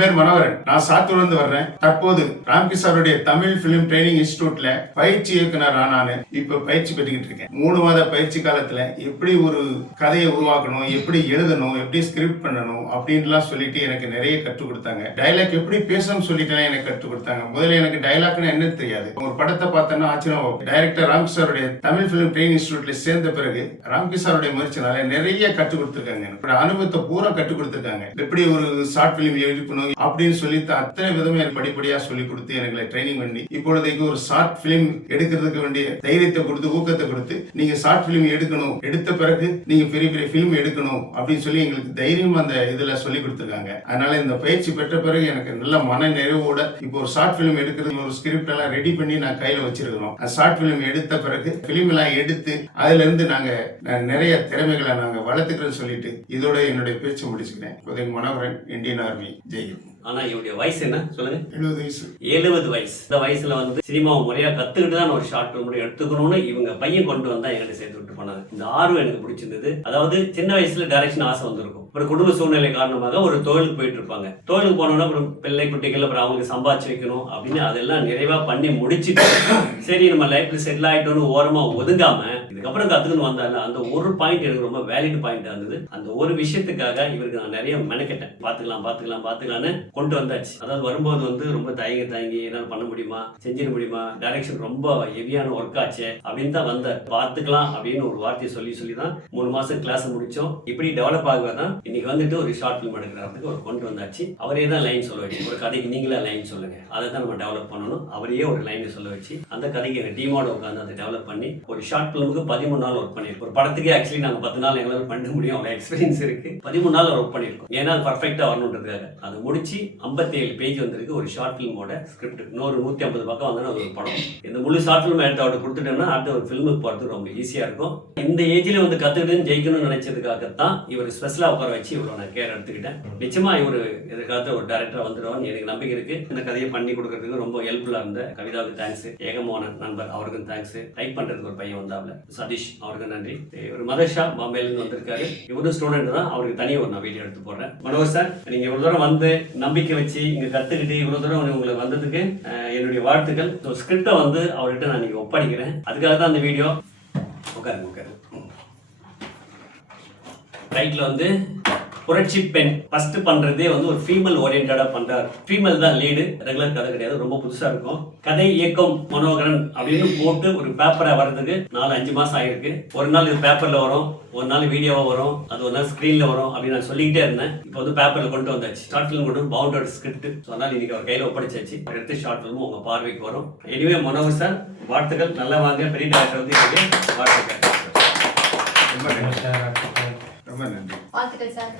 பேர் மனோகரன். நான் சாத்தூர்ல வர்றேன். தற்போது ராம்கிஷோருடைய தமிழ் பிலிம் ட்ரைனிங் இன்ஸ்டிடியூட்ல பயிற்சி இயக்குனரா நான் இப்ப பயிற்சி பெற்றுக்கிட்டு இருக்கேன். 3 மாத பயிற்சி காலத்துல எப்படி ஒரு கதையை உருவாக்கணும், எப்படி எழுதணும், எப்படி ஸ்கிரிப்ட் பண்ணணும் அப்படின்லாம் சொல்லிட்டு எனக்கு நிறைய கற்றுக் கொடுத்தாங்க. டைலாக் எப்படி பேசணும்னு சொல்லிட்டு எனக்கு கற்றுக் கொடுத்தாங்க. முதல்ல எனக்கு டைலாக்னா என்ன தெரியாது. ஒரு படத்தை பார்த்தோன்னா ஆச்சரியம். டைரக்டர் ராம்கிஷோருடைய தமிழ் பிலிம் ட்ரைனிங் இன்ஸ்டிடியூட்ல சேர்ந்த பிறகு ராம்கிஷோருடைய முயற்சினால நிறைய கற்றுக் கொடுத்திருக்காங்க. அனுபவத்தை பூரா கற்றுக் கொடுத்திருக்காங்க. எப்படி ஒரு ஷார்ட் பிலிம் எடுக்கணும் அப்படின்னு சொல்லி அத்தனை விதமே படிப்படியா சொல்லி கொடுத்து எனக்கு ட்ரைனிங் பண்ணி இப்பொழுதைக்கு ஒரு ஷார்ட் பிலிம் எடுக்கிறதுக்கு வேண்டிய தைரியத்தை கொடுத்து ஊக்கத்தை கொடுத்து நீங்க ஷார்ட் பிலிம் எடுக்கணும், எடுத்த பிறகு நீங்க பெரிய பெரிய பிலிம் எடுக்கணும் அப்படின்னு சொல்லி எங்களுக்கு தைரியம் அந்த இதுல சொல்லி கொடுத்துருக்காங்க. அதனால இந்த பயிற்சி பெற்ற பிறகு எனக்கு நல்ல மன நிறைவோட இப்போ ஒரு ஷார்ட் பிலிம் எடுக்கிறது ஒரு ஸ்கிரிப்ட் எல்லாம் ரெடி பண்ணி நான் கையில வச்சிருக்கிறோம். ஷார்ட் பிலிம் எடுத்த பிறகு பிலிம் எல்லாம் எடுத்து அதுல இருந்து நாங்க நிறைய திறமைகளை நாங்க வளர்த்துக்கிறோம் சொல்லிட்டு இதோட என்னுடைய பேச்சு முடிச்சுக்கிறேன். Manoharan, Indian army, Jai. ஆனா இவருடைய வயசு என்ன சொல்லுங்க? 70 வயசு. 70 வயசு. இந்த வயசுல சினிமாவை முறையா கத்துக்கிட்டு தான் ஒரு ஷார்ட் பிலிம் எடுத்துக்கணும்னு இவங்க பையன் கொண்டு வந்தா என்கிட்ட சேர்த்து விட்டு போனாங்க. இந்த ஆர்வம் எனக்கு பிடிச்சிருந்தது. அதாவது சின்ன வயசுல டைரக்ஷன் ஆசை வந்திருக்கும். ஒரு குடும்ப சூழ்நிலை காரணமாக ஒரு தொழிலுக்கு போயிட்டு இருப்பாங்க. தொழிலுக்கு போனோம்னா அப்புறம் பிள்ளை குட்டிகள் அப்புறம் அவங்களுக்கு சம்பாதிச்சு வைக்கணும் அப்படின்னு அதெல்லாம் நிறைவா பண்ணி முடிச்சுட்டு சரி நம்ம லைஃப்ல செட்டில் ஆயிட்டோம்னு ஓரமா ஒதுங்காம இதுக்கப்புறம் கத்துக்கணும் வந்தால அந்த ஒரு பாயிண்ட் எனக்கு ரொம்ப வேலிட் பாயிண்டா இருந்தது. அந்த ஒரு விஷயத்துக்காக இவருக்கு நான் நிறைய மெனக்கெட்டேன். பாத்துக்கலாம்னு கொண்டு வந்தாச்சு. அதாவது வரும்போது ரொம்ப தயங்கி என்னால பண்ண முடியுமா, செஞ்சிட முடியுமா, டைரக்ஷன் ரொம்ப ஹெவியான ஒர்க் ஆச்சு அப்படின்னு தான் வந்தார். பாத்துக்கலாம் அப்படின்னு ஒரு வார்த்தையை சொல்லி தான் 3 மாசம் கிளாஸ் முடிச்சோம். இப்படி டெவலப் ஆகுதான் இன்னைக்கு ஒரு ஷார்ட் பிலிம் எடுக்கிறதுக்கு ஒரு கொண்டு வந்தாச்சு. அவரே தான் லைன் சொல்ல வச்சு, ஒரு கதைக்கு நீங்களே லைன் சொல்லுங்க, அதை தான் நம்ம டெவலப் பண்ணணும். அவரையே ஒரு லைனை சொல்ல வச்சு அந்த கதைக்கு எங்க டீமோட உட்காந்து அதை டெவலப் பண்ணி ஒரு ஷார்ட் பிலிமுக்கு 13 நாள் ஒர்க் பண்ணிருக்கோம். ஒரு படத்துக்கே ஆக்சுவலி நாங்க 10 நாள் எங்களால் பண்ண முடியும், அவ்வளவு எக்ஸ்பீரியன்ஸ் இருக்கு. 13 நாள் ஒர்க் பண்ணிருக்கோம். ஏன்னா அது பர்ஃபெக்டா வரணுன்றதுக்காக. அதை முடிச்சு 57 பேஜ் வந்திருக்கு ஒரு ஷார்ட் பிலிமோட ஸ்கிரிப்ட். இன்னொரு 150 பக்கம் வந்து அது ஒரு படம். இந்த முழு ஷார்ட் பிலிம் எடுத்து அவர்கிட்ட கொடுத்துட்டோம்னா அடுத்த ஒரு பிலிமுக்கு போறது ரொம்ப ஈஸியா இருக்கும். இந்த ஏஜ்ல கத்துக்கிட்டு ஜெயிக்கணும்னு நினைச்சதுக்காகத்தான் இவர் ஸ்பெஷலா உட்கார வச்சு இவ்வளவு நான் கேர் எடுத்துக்கிட்டேன். நிச்சயமா இவர் எதிர்காலத்துல ஒரு டைரக்டரா வந்துடுவான்னு எனக்கு நம்பிக்கை இருக்கு. இந்த கதையை பண்ணி கொடுக்கறதுக்கு ரொம்ப ஹெல்ப்ஃபுல்லா இருந்த கவிதாவுக்கு தேங்க்ஸ், ஏகமோகன் நண்பர் அவருக்கும் தேங்க்ஸ், டைப் பண்றதுக்கு ஒரு பையன் வந்தாப்ல சதீஷ் அவருக்கு நன்றி. ஒரு மதர்ஷா பாம்பேல இருந்து வந்திருக்காரு. இவரும் ஸ்டூடெண்ட் தான். அவருக்கு தனியாக ஒரு நான் வீடியோ எடுத்து போடுறேன். மனோகர் சார், நீங்க இவ்வளவு தூரம் வந்து நம்பிக்கை வச்சு இங்க கத்துக்கிட்டு இவ்வளவு தூரம் உங்களுக்கு வந்ததுக்கு என்னுடைய வாழ்த்துக்கள். ஸ்கிரிப்டை அவர்கிட்ட நான் நீங்க ஒப்படைக்கிறேன். அதுக்காக தான் அந்த வீடியோ. உட்காருங்க. ரைட்ல புரட்சி பெண் ஃபர்ஸ்ட் பண்றதே ஒரு ஃபீமேல் ஓரியன்டா பண்றாரு. ஃபீமேல் தான் லீடு. ரெகுலர் கதை கிடையாது, ரொம்ப புதுசா இருக்கும். கதை இயக்கம் மனோகரன் அப்படின்னு போட்டு ஒரு பேப்பரா வர்றதுக்கு 4-5 மாசம் ஆயிருக்கு. ஒரு நாள் இது பேப்பர்ல வரும், ஒரு நாள் வீடியோவா வரும், அது ஒரு நாள் ஸ்கிரீன்ல வரும் அப்படின்னு நான் சொல்லிக்கிட்டே இருந்தேன். இப்போ பேப்பர்ல கொண்டு வந்தாச்சு. ஷார்ட் பிலிம் கொண்டு பவுண்டட் ஸ்கிரிப்ட். அதனால இன்னைக்கு அவர் கையில ஒப்படைச்சாச்சு. அடுத்த ஷார்ட் பிலிமும் உங்க பார்வைக்கு வரும். எனிவே மனோகர் சார், வாழ்த்துக்கள். நல்லா வாங்க. பெரிய டைரக்டர் வாழ்த்துக்கள். ரொம்ப நன்றி. வாழ்த்துக்கள் சார்.